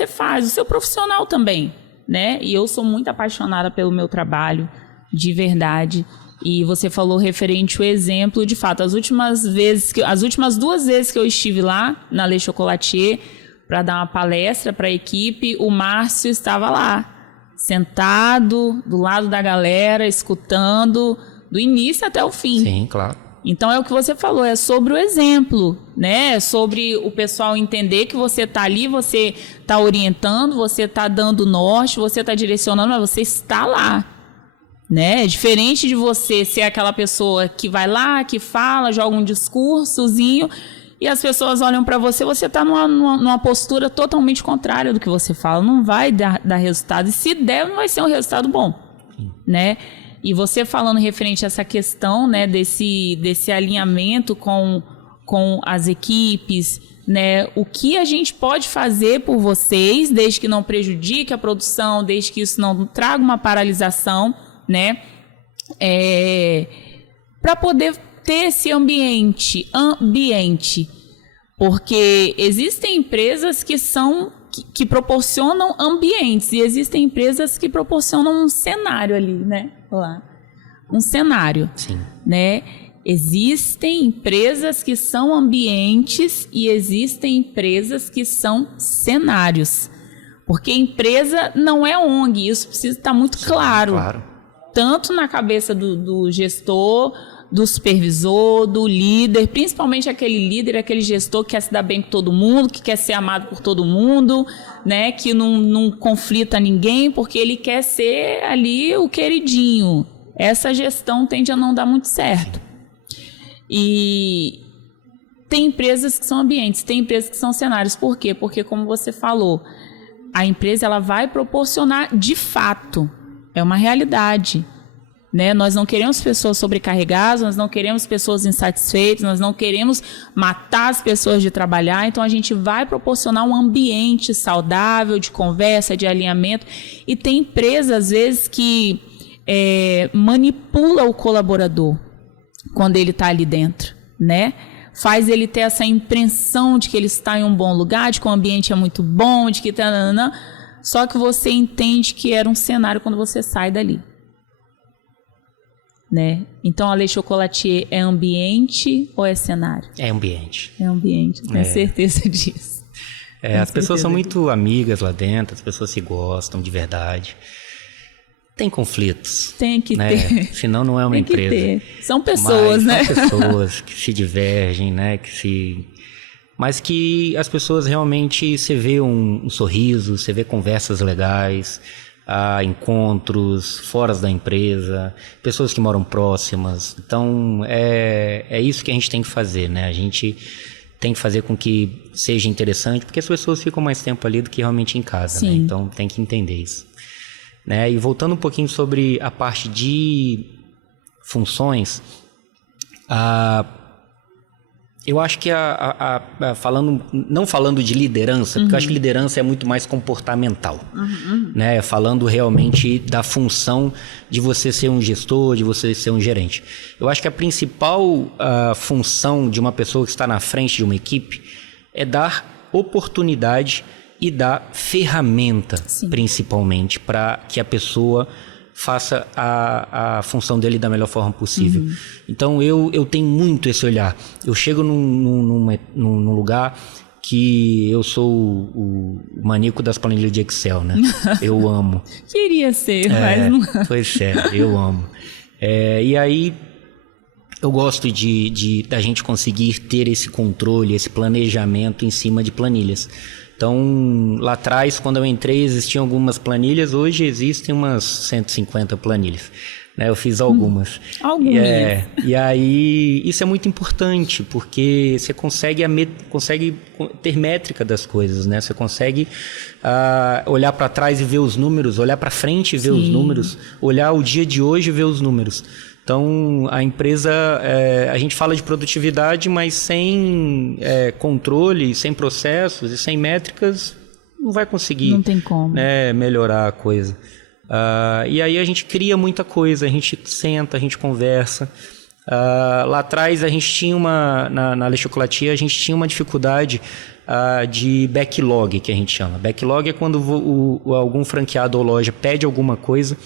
faz, o seu profissional também, né? E eu sou muito apaixonada pelo meu trabalho, de verdade. E você falou referente ao exemplo, de fato, as últimas 2 vezes que eu estive lá na Le Chocolatier para dar uma palestra para a equipe, o Márcio estava lá, sentado do lado da galera, escutando do início até o fim. Sim, claro. Então é o que você falou, é sobre o exemplo, né? É sobre o pessoal entender que você está ali, você está orientando, você está dando norte, você está direcionando, mas você está lá, né? É diferente de você ser aquela pessoa que vai lá, que fala, joga um discursozinho e as pessoas olham para você, você está numa postura totalmente contrária do que você fala, não vai dar resultado, e se der, não vai ser um resultado bom, né? E você falando referente a essa questão, né, desse alinhamento com as equipes, né, o que a gente pode fazer por vocês, desde que não prejudique a produção, desde que isso não traga uma paralisação, né, para poder ter esse ambiente, porque existem empresas que proporcionam ambientes e existem empresas que proporcionam um cenário ali, né? Lá. um cenário. Sim. Né? Existem empresas que são ambientes e existem empresas que são cenários. Porque empresa não é ONG, isso precisa estar muito claro. Tanto na cabeça do gestor, do supervisor, do líder, principalmente aquele líder, aquele gestor que quer se dar bem com todo mundo, que quer ser amado por todo mundo, né? Que não conflita ninguém, porque ele quer ser ali o queridinho. Essa gestão tende a não dar muito certo. E tem empresas que são ambientes, tem empresas que são cenários. Por quê? Porque, como você falou, a empresa ela vai proporcionar de fato, é uma realidade. Né? Nós não queremos pessoas sobrecarregadas, nós não queremos pessoas insatisfeitas, nós não queremos matar as pessoas de trabalhar, então a gente vai proporcionar um ambiente saudável, de conversa, de alinhamento. E tem empresas, às vezes, que manipula o colaborador quando ele está ali dentro, né? Faz ele ter essa impressão de que ele está em um bom lugar, de que o ambiente é muito bom, de que só que você entende que era um cenário quando você sai dali. Né? Então, a Le Chocolatier é ambiente ou é cenário? É ambiente. É ambiente, tenho certeza disso. As pessoas são muito amigas lá dentro, as pessoas se gostam de verdade. Tem conflitos. Tem que ter. Senão não é uma empresa. Ter. São pessoas, né? São pessoas que se divergem, né? Mas que as pessoas realmente, você vê um sorriso, você vê conversas legais, encontros fora da empresa, pessoas que moram próximas. Então, é isso que a gente tem que fazer, né? A gente tem que fazer com que seja interessante, porque as pessoas ficam mais tempo ali do que realmente em casa, né? Então, tem que entender isso. Né? E voltando um pouquinho sobre a parte de funções, eu acho que não falando de liderança, porque eu acho que liderança é muito mais comportamental, né? Falando realmente da função de você ser um gestor, de você ser um gerente. Eu acho que a principal função de uma pessoa que está na frente de uma equipe é dar oportunidade e dar ferramenta, principalmente, para que a pessoa faça a função dele da melhor forma possível. Então, eu tenho muito esse olhar. Eu chego num lugar que eu sou o maníaco das planilhas de Excel, né? Eu amo. Queria ser, mas não... Pois é, eu amo. E aí, eu gosto da gente conseguir ter esse controle, esse planejamento em cima de planilhas. Então, lá atrás, quando eu entrei, existiam algumas planilhas. Hoje existem umas 150 planilhas. Né? Eu fiz algumas. E aí, isso é muito importante, porque você consegue ter métrica das coisas, né? Você consegue olhar para trás e ver os números, olhar para frente e ver os números, olhar o dia de hoje e ver os números. Então, a empresa, a gente fala de produtividade, mas sem controle, sem processos e sem métricas, não vai conseguir não tem como. Melhorar a coisa. E aí a gente cria muita coisa, a gente senta, a gente conversa. Lá atrás, a gente tinha na Le Chocolatier, a gente tinha uma dificuldade de backlog, que a gente chama. Backlog é quando algum franqueado ou loja pede alguma coisa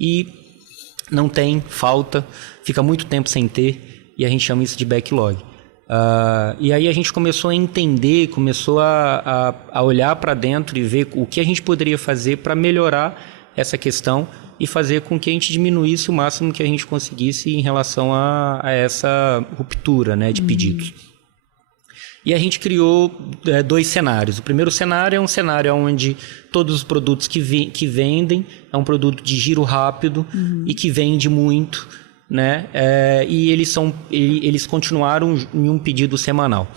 e não tem, falta, fica muito tempo sem ter, e a gente chama isso de backlog. E aí a gente começou a entender, começou a olhar para dentro e ver o que a gente poderia fazer para melhorar essa questão e fazer com que a gente diminuísse o máximo que a gente conseguisse em relação a essa ruptura, né, de pedidos. E a gente criou 2 cenários. O primeiro cenário é um cenário onde todos os produtos que vendem é um produto de giro rápido e que vende muito, né? E eles continuaram em um pedido semanal.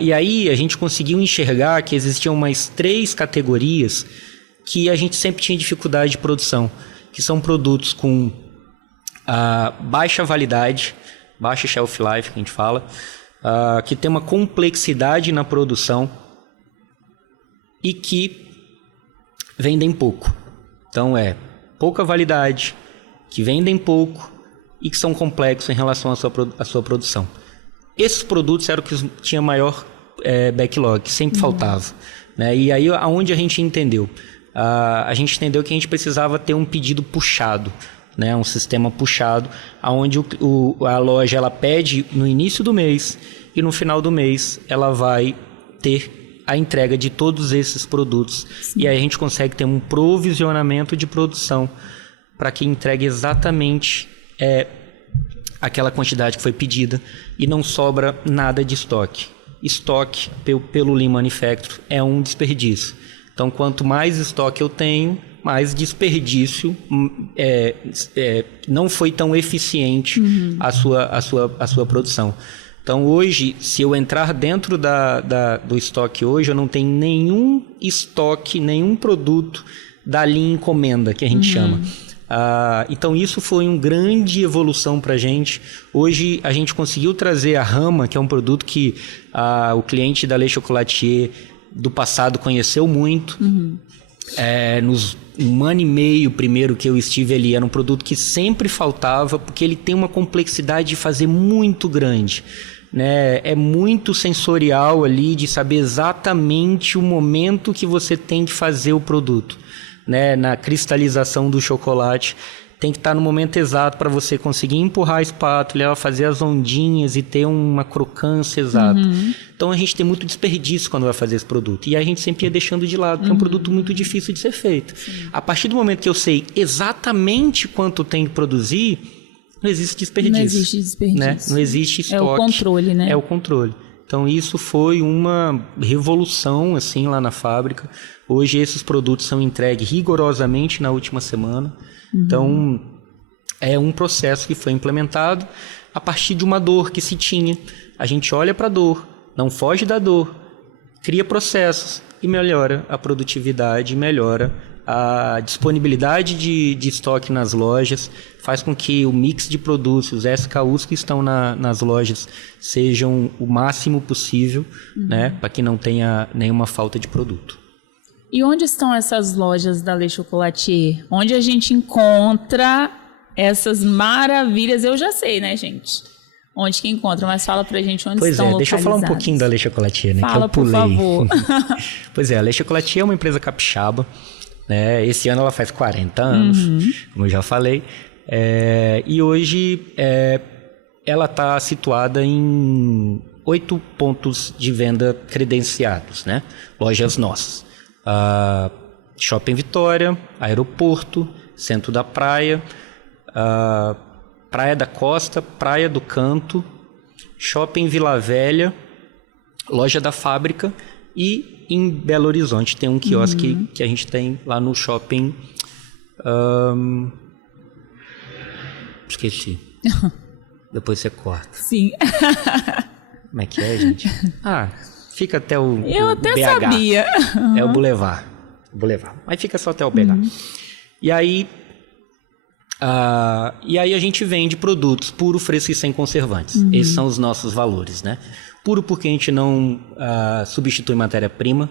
E aí a gente conseguiu enxergar que existiam mais 3 categorias que a gente sempre tinha dificuldade de produção, que são produtos com baixa validade, baixa shelf life, que a gente fala, que tem uma complexidade na produção e que vendem pouco. Então, pouca validade, que vendem pouco e que são complexos em relação à sua produção. Esses produtos eram os que tinha maior backlog, que sempre faltava. Né? E aí, aonde a gente entendeu? A gente entendeu que a gente precisava ter um pedido puxado. né? Um sistema puxado, onde a loja ela pede no início do mês e no final do mês ela vai ter a entrega de todos esses produtos. Sim. E aí a gente consegue ter um provisionamento de produção para que entregue exatamente aquela quantidade que foi pedida e não sobra nada de estoque. Estoque pelo Lean Manufacturing é um desperdício. Então, quanto mais estoque eu tenho, mais desperdício, não foi tão eficiente a sua produção. Então, hoje, se eu entrar dentro do estoque hoje, eu não tenho nenhum estoque, nenhum produto da linha encomenda, que a gente chama. Então, isso foi uma grande evolução para a gente. Hoje, a gente conseguiu trazer a Rama, que é um produto que o cliente da Le Chocolatier do passado conheceu muito. Nos 1 ano e meio primeiro que eu estive ali, era um produto que sempre faltava, porque ele tem uma complexidade de fazer muito grande. Né? É muito sensorial ali, de saber exatamente o momento que você tem de fazer o produto. Né? Na cristalização do chocolate, tem que estar no momento exato para você conseguir empurrar a espátula, ela fazer as ondinhas e ter uma crocância exata. Então a gente tem muito desperdício quando vai fazer esse produto. E a gente sempre ia deixando de lado, porque é um produto muito difícil de ser feito. Sim. A partir do momento que eu sei exatamente quanto tem que produzir, não existe desperdício. Não existe desperdício. Né? Não existe estoque. É o controle, né? É o controle. Então isso foi uma revolução assim lá na fábrica. Hoje esses produtos são entregues rigorosamente na última semana. Então é um processo que foi implementado a partir de uma dor que se tinha. A gente olha para a dor, não foge da dor, cria processos e melhora a produtividade, melhora a disponibilidade de estoque nas lojas, faz com que o mix de produtos, os SKUs que estão nas lojas, sejam o máximo possível, né, para que não tenha nenhuma falta de produto. E onde estão essas lojas da Le Chocolatier? Onde a gente encontra essas maravilhas? Eu já sei, né, gente? Onde que encontra, mas fala pra gente onde estão localizadas. Deixa eu falar um pouquinho da Le Chocolatier, né, fala, que eu pulei. Por favor. Pois é, a Le Chocolatier é uma empresa capixaba, né? Esse ano ela faz 40 anos, como eu já falei. E hoje ela está situada em 8 pontos de venda credenciados, né? Lojas nossas. Shopping Vitória, Aeroporto, Centro da Praia, Praia da Costa, Praia do Canto, Shopping Vila Velha, Loja da Fábrica e em Belo Horizonte tem um quiosque que a gente tem lá no shopping. Esqueci. Depois você corta. Sim. Como é que é, gente? Fica até o Eu até BH. sabia. É o Boulevard. Mas fica só até o BH. E aí a gente vende produtos puro, fresco e sem conservantes. Esses são os nossos valores, né? Puro porque a gente não substitui matéria-prima,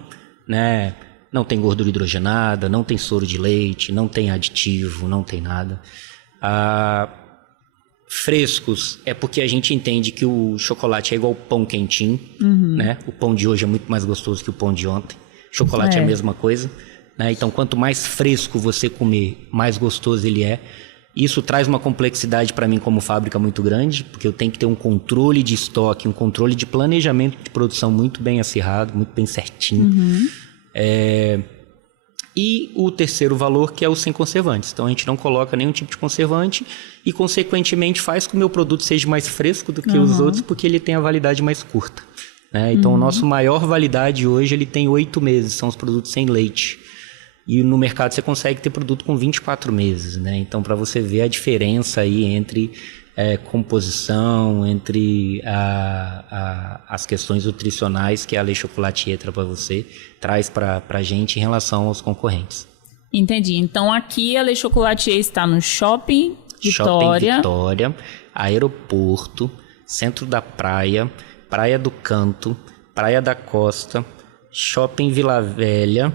né? Não tem gordura hidrogenada, não tem soro de leite, não tem aditivo, não tem nada. Frescos é porque a gente entende que o chocolate é igual pão quentinho, né? O pão de hoje é muito mais gostoso que o pão de ontem. Chocolate é a mesma coisa, né? Então, quanto mais fresco você comer, mais gostoso ele é. Isso traz uma complexidade para mim como fábrica muito grande, porque eu tenho que ter um controle de estoque, um controle de planejamento de produção muito bem acirrado, muito bem certinho. E o terceiro valor, que é o sem conservantes. Então, a gente não coloca nenhum tipo de conservante e, consequentemente, faz com que o meu produto seja mais fresco do que os outros, porque ele tem a validade mais curta. Né? Então, o nosso maior validade hoje, ele tem 8 meses, são os produtos sem leite. E no mercado você consegue ter produto com 24 meses, né? Então, para você ver a diferença aí entre composição, entre as questões nutricionais que a Le Chocolatier traz para a gente em relação aos concorrentes. Entendi. Então, aqui a Le Chocolatier está no Shopping Vitória. Shopping Vitória, Aeroporto, Centro da Praia, Praia do Canto, Praia da Costa, Shopping Vila Velha,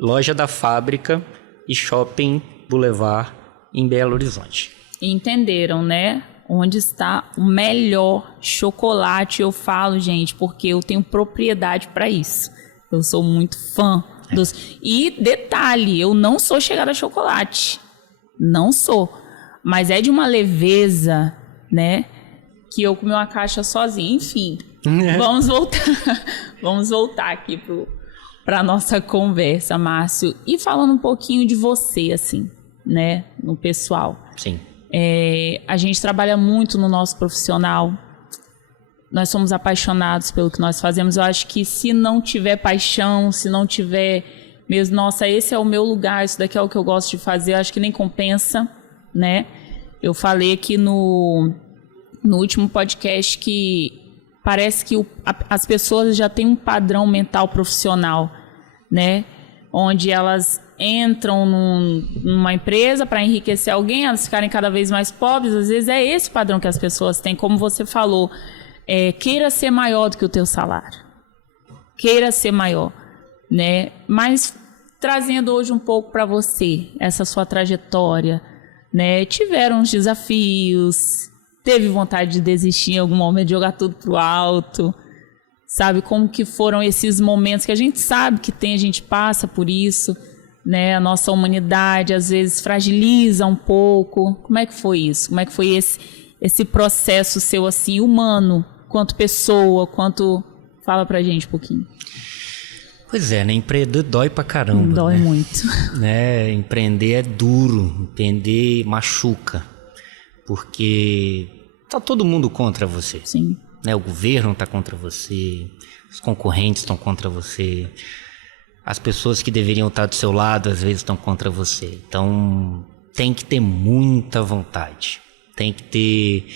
Loja da Fábrica e Shopping Boulevard em Belo Horizonte. Entenderam, né? Onde está o melhor chocolate, eu falo, gente, porque eu tenho propriedade para isso. Eu sou muito fã dos... E detalhe, eu não sou chegada a chocolate. Não sou. mas é de uma leveza, né? Que eu comi uma caixa sozinha. Enfim, vamos voltar aqui para a nossa conversa, Márcio. E falando um pouquinho de você, assim, né? No pessoal. Sim. A gente trabalha muito no nosso profissional. Nós somos apaixonados pelo que nós fazemos. Eu acho que se não tiver paixão, se não tiver mesmo, nossa, esse é o meu lugar, isso daqui é o que eu gosto de fazer, eu acho que nem compensa, né? Eu falei aqui no último podcast que parece que as pessoas já têm um padrão mental profissional, né? Onde elas entram numa empresa para enriquecer alguém, elas ficarem cada vez mais pobres. Às vezes é esse padrão que as pessoas têm, como você falou. Queira ser maior do que o teu salário. Queira ser maior, né? Mas trazendo hoje um pouco para você, essa sua trajetória, né? Tiveram uns desafios, teve vontade de desistir em algum momento, de jogar tudo pro alto, sabe? Como que foram esses momentos que a gente sabe que tem, a gente passa por isso, né? A nossa humanidade às vezes fragiliza um pouco. Como é que foi isso? Como é que foi esse processo seu, assim, humano, quanto pessoa, quanto... Fala pra gente um pouquinho. Pois é, né? Empreender dói pra caramba. Dói, né? muito. Né? Empreender é duro, empreender machuca, porque tá todo mundo contra você. Sim. Né? O governo tá contra você, os concorrentes estão contra você, as pessoas que deveriam estar do seu lado às vezes estão contra você. Então tem que ter muita vontade, tem que ter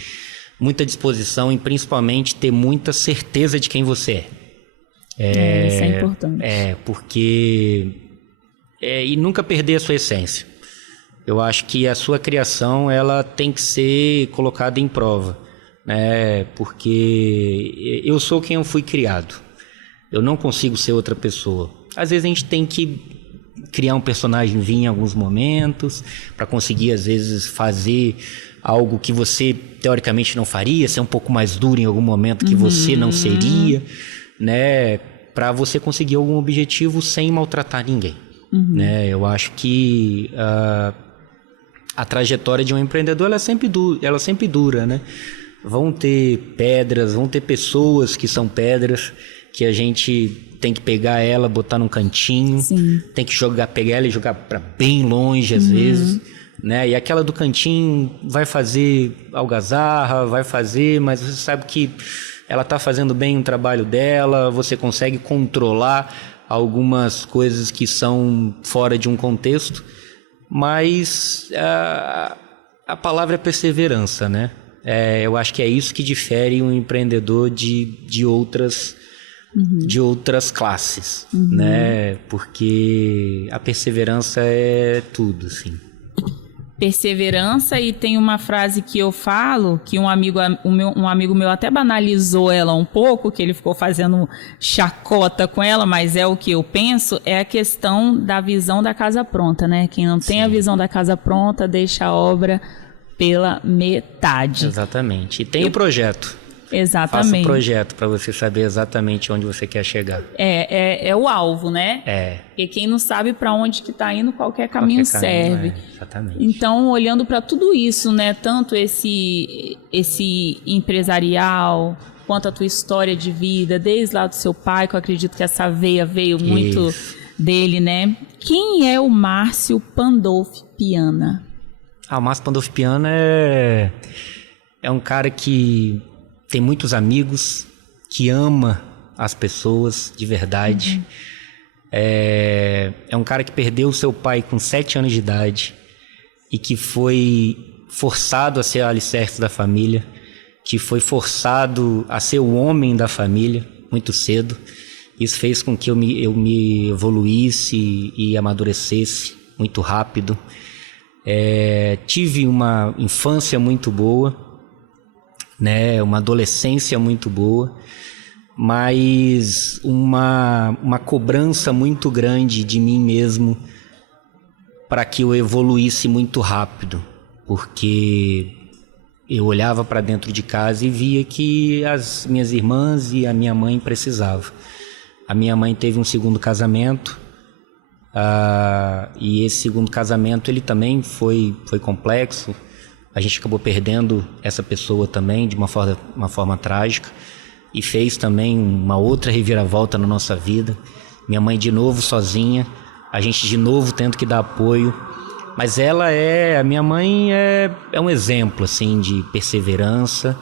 muita disposição e principalmente ter muita certeza de quem você é. Isso é importante. Porque... e nunca perder a sua essência. Eu acho que a sua criação ela tem que ser colocada em prova, né? Porque eu sou quem eu fui criado. Eu não consigo ser outra pessoa. Às vezes a gente tem que criar um personagemzinho em alguns momentos para conseguir, às vezes, fazer algo que você teoricamente não faria, ser um pouco mais duro em algum momento que você não seria, né? Para você conseguir algum objetivo sem maltratar ninguém. Né? Eu acho que a trajetória de um empreendedor ela sempre dura, né? Vão ter pedras, vão ter pessoas que são pedras, que a gente tem que pegar ela, botar num cantinho. Sim. Tem que pegar ela e jogar para bem longe às vezes, né? E aquela do cantinho vai fazer algazarra, mas você sabe que ela está fazendo bem o trabalho dela, você consegue controlar algumas coisas que são fora de um contexto, mas a palavra é perseverança, né? Eu acho que é isso que difere um empreendedor de outras classes, né? Porque a perseverança é tudo, assim. Perseverança, e tem uma frase que eu falo, que um amigo meu até banalizou ela um pouco, que ele ficou fazendo chacota com ela, mas é o que eu penso, é a questão da visão da casa pronta, né? Quem não tem a visão da casa pronta, deixa a obra pela metade. Exatamente. E tem o projeto. Exatamente. Faça um projeto para você saber exatamente onde você quer chegar. É o alvo, né? Porque quem não sabe para onde que tá indo, qualquer caminho serve. Exatamente. Então, olhando para tudo isso, né? Tanto esse empresarial, quanto a tua história de vida, desde lá do seu pai, que eu acredito que essa veia veio muito dele, né? Quem é o Márcio Pandolfi Piana? O Márcio Pandolfi Piana é um cara que tem muitos amigos, que ama as pessoas de verdade. É um cara que perdeu o seu pai com 7 anos de idade e que foi forçado a ser o alicerce da família, que foi forçado a ser o homem da família muito cedo. Isso fez com que eu me evoluísse e amadurecesse muito rápido. Tive uma infância muito boa, né, uma adolescência muito boa, mas uma cobrança muito grande de mim mesmo para que eu evoluísse muito rápido, porque eu olhava para dentro de casa e via que as minhas irmãs e a minha mãe precisavam. A minha mãe teve um segundo casamento, e esse segundo casamento ele também foi complexo, A gente acabou perdendo essa pessoa também de uma forma trágica e fez também uma outra reviravolta na nossa vida. Minha mãe de novo sozinha, a gente de novo tendo que dar apoio. Mas a minha mãe é um exemplo assim, de perseverança,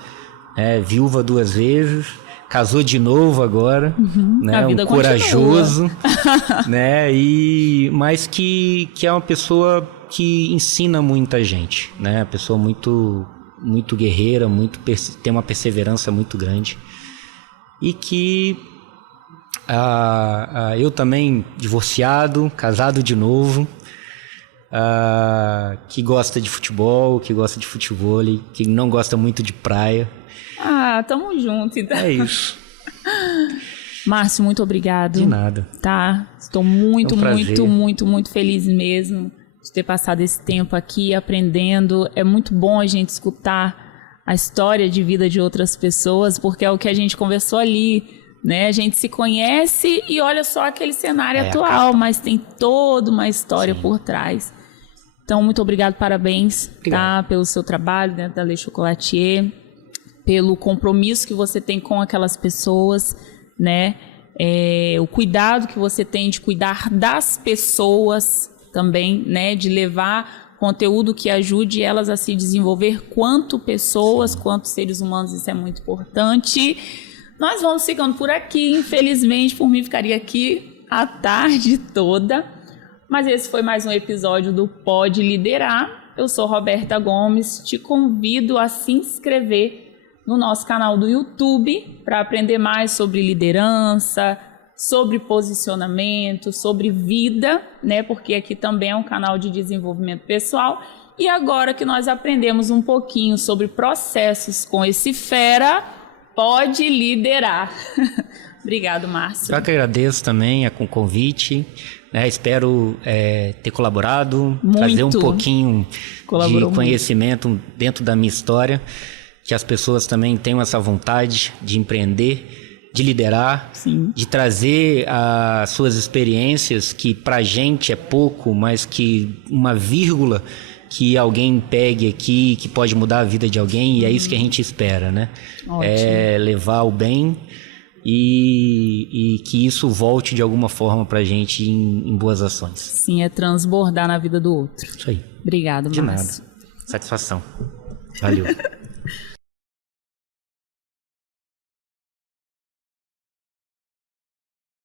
viúva 2 vezes, casou de novo agora, né? A vida corajoso, né? Mas que é uma pessoa que ensina muita gente, né? Uma pessoa muito, muito guerreira, tem uma perseverança muito grande. E que eu também, divorciado, casado de novo, que gosta de futebol, que gosta de futevôlei, que não gosta muito de praia. Tamo junto, então. É isso. Márcio, muito obrigado. De nada. Tá? Estou muito, prazer. muito feliz mesmo de ter passado esse tempo aqui aprendendo. É muito bom a gente escutar a história de vida de outras pessoas, porque é o que a gente conversou ali, né? A gente se conhece e olha só aquele cenário atual, mas tem toda uma história por trás. Então, muito obrigado, parabéns, tá? Pelo seu trabalho dentro da Le Chocolatier, pelo compromisso que você tem com aquelas pessoas, né? O cuidado que você tem de cuidar das pessoas também, né? De levar conteúdo que ajude elas a se desenvolver quanto pessoas, quanto seres humanos, isso é muito importante. Nós vamos ficando por aqui, infelizmente, por mim ficaria aqui a tarde toda, mas esse foi mais um episódio do Pode Liderar. Eu sou Roberta Gomes, te convido a se inscrever no nosso canal do YouTube para aprender mais sobre liderança, sobre posicionamento, sobre vida, né? Porque aqui também é um canal de desenvolvimento pessoal. E agora que nós aprendemos um pouquinho sobre processos com esse fera, pode liderar. Obrigado, Márcio. Eu que agradeço também com o convite, né? Espero ter colaborado, trazer um pouquinho de conhecimento dentro da minha história, que as pessoas também tenham essa vontade de empreender, de liderar, de trazer as suas experiências, que pra gente é pouco, mas que uma vírgula que alguém pegue aqui, que pode mudar a vida de alguém, e é isso que a gente espera, né? Ótimo. É levar o bem e que isso volte de alguma forma pra gente em boas ações. Sim, é transbordar na vida do outro. Isso aí. Obrigado, Márcio. De nada. Satisfação. Valeu.